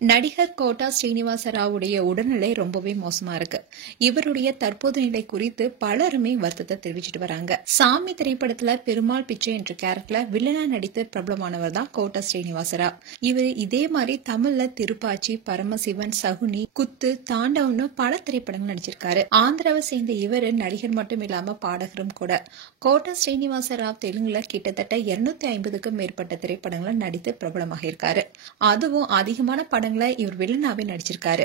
நடிகர் கோட்டா ஸ்ரீனிவாச ராவுடைய உடல்நிலை ரொம்பவே மோசமா இருக்கு. இவருடைய தற்போது நிலை குறித்து பலருமே வருத்தத்தை தெரிவிச்சிட்டு வராங்க. சாமி திரைப்படத்துல பெருமாள் பிச்சை என்ற கேரக்டர்ல வில்லனா நடித்து பிரபலமானவர் தான் கோட்டா ஸ்ரீனிவாச ராவ். இவர் இதே மாதிரி தமிழ்ல திருப்பாச்சி, பரமசிவன், சகுனி, குத்து, தாண்டவன்னு பல திரைப்படங்கள் நடிச்சிருக்காரு. ஆந்திராவை சேர்ந்த இவர் நடிகர் மட்டும் இல்லாம பாடகரும் கூட. கோட்டா ஸ்ரீனிவாச ராவ் தெலுங்குல கிட்டத்தட்ட 250க்கும் மேற்பட்ட திரைப்படங்களை நடித்து பிரபலமாக இருக்காரு. அதுவும் அதிகமான இவர் வில்லனாவே நடிச்சிருக்காரு.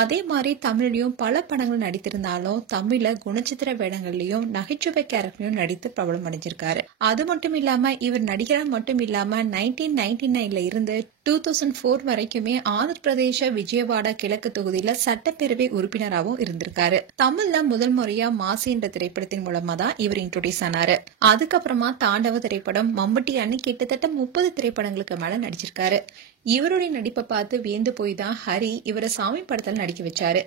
அதே மாதிரி தமிழ்லயும் பல படங்கள் நடித்திருந்தாலும் தமிழ்ல குணச்சித்திர வேடங்கள்லயும் நகைச்சுவை கேரக்டர்லயும் நடித்து பிரபலம் அடைஞ்சிருக்காரு. அது மட்டும் இல்லாம இவர் நடிகரா மட்டும் இல்லாம 1999ல இருந்து 2004 வரைக்குமே ஆந்திர பிரதேச விஜயவாடா கிழக்கு தொகுதியில சட்டப்பேரவை உறுப்பினராகவும் இருந்திருக்காரு. தமிழ்ல முதல் முறையா மாசி என்ற திரைப்படத்தின் மூலமா தான் இவர் இன்ட்ரோடியூஸ் ஆனாரு. அதுக்கப்புறமா தாண்டவ திரைப்படம், மம்பட்டி அண்ணி கிட்டத்தட்ட 30 திரைப்படங்களுக்கு மேல நடிச்சிருக்காரு. இவருடைய நடிப்பை பார்த்து வியந்து போய் தான் ஹரி இவரை சாமி படத்துல நடிக்க வச்சாரு.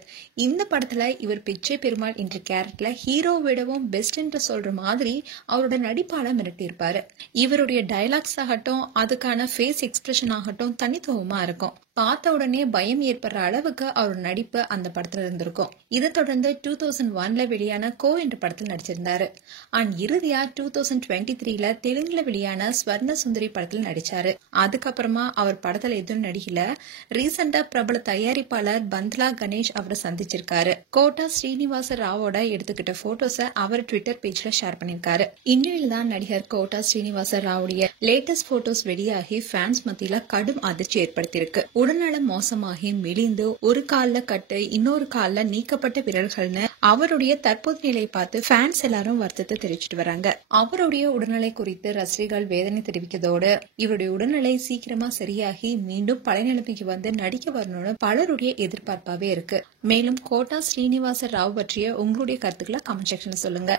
இந்த படத்துல இவர் பிச்சை பெருமாள் என்ற கேரக்டர்ல ஹீரோ விடவும் பெஸ்ட் என்று சொல்ற மாதிரி அவரோட நடிப்பால மிரட்டி இருப்பாரு. இவருடைய டைலாக்ஸ் ஆகட்டும், அதுக்கான ஃபேஸ் எக்ஸ்பிரஷன் ஆகட்டும் தனித்துவமா இருக்கும். பார்த்த உடனே பயம் ஏற்படுற அளவுக்கு அவரோட நடிப்பு அந்த படத்துல இருந்திருக்கும். இதை தொடர்ந்து 2001ல வெளியான கோ என்ற படத்தில் நடிச்சிருந்தாரு. அண்ட் இறுதியா 2023ல தெலுங்குல வெளியான ஸ்வர்ண சுந்தரி படத்தில் நடிச்சாரு. அதுக்கப்புறமா அவர் படத்துல எதுவும் நடிக்கல. ரீசெண்டா பிரபல தயாரிப்பாளர் பந்த்லா கணேஷ் அவரை சந்திச்சிருக்காரு. கோட்டா ஸ்ரீனிவாச ராவோட எடுத்துக்கிட்ட போட்டோஸ அவர் ட்விட்டர் பேஜ்ல ஷேர் பண்ணிருக்காரு. இந்நிலையில் தான் நடிகர் கோட்டா ஸ்ரீனிவாச ராவுடைய லேட்டஸ்ட் போட்டோஸ் வெளியாகி ஃபேன்ஸ் மத்தியில கடும் அதிர்ச்சி ஏற்படுத்தியிருக்கு. உடல்நலம் மோசமாகி மெலிந்து ஒரு கால்ல கட்டு, இன்னொரு கால்ல நீக்கப்பட்ட விரல்கள்னு அவருடைய தற்போது நிலையை பார்த்து ஃபேன்ஸ் எல்லாரும் வருத்தத்தை தெரிவிச்சிட்டு வராங்க. அவருடைய உடல்நிலை குறித்து ரசிகர்கள் வேதனை தெரிவிக்கிறதோடு இவருடைய உடல்நிலை சீக்கிரமா சரியாகி மீண்டும் பழைய நிலைமைக்கு வந்து நடிக்க வரணும்னு பலருடைய எதிர்பார்ப்பாவே இருக்கு. மேலும் கோட்டா ஸ்ரீனிவாச ராவ் பற்றிய உங்களுடைய கருத்துக்களை கமெண்ட் செக்ஷன்ல சொல்லுங்க.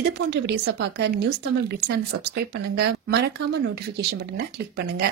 இது போன்ற வீடியோஸை பார்க்க நியூஸ் தமிழ் கிட்ஸ் சப்ஸ்கிரைப் பண்ணுங்க. மறக்காம நோட்டிபிகேஷன் பட்டனை கிளிக் பண்ணுங்க.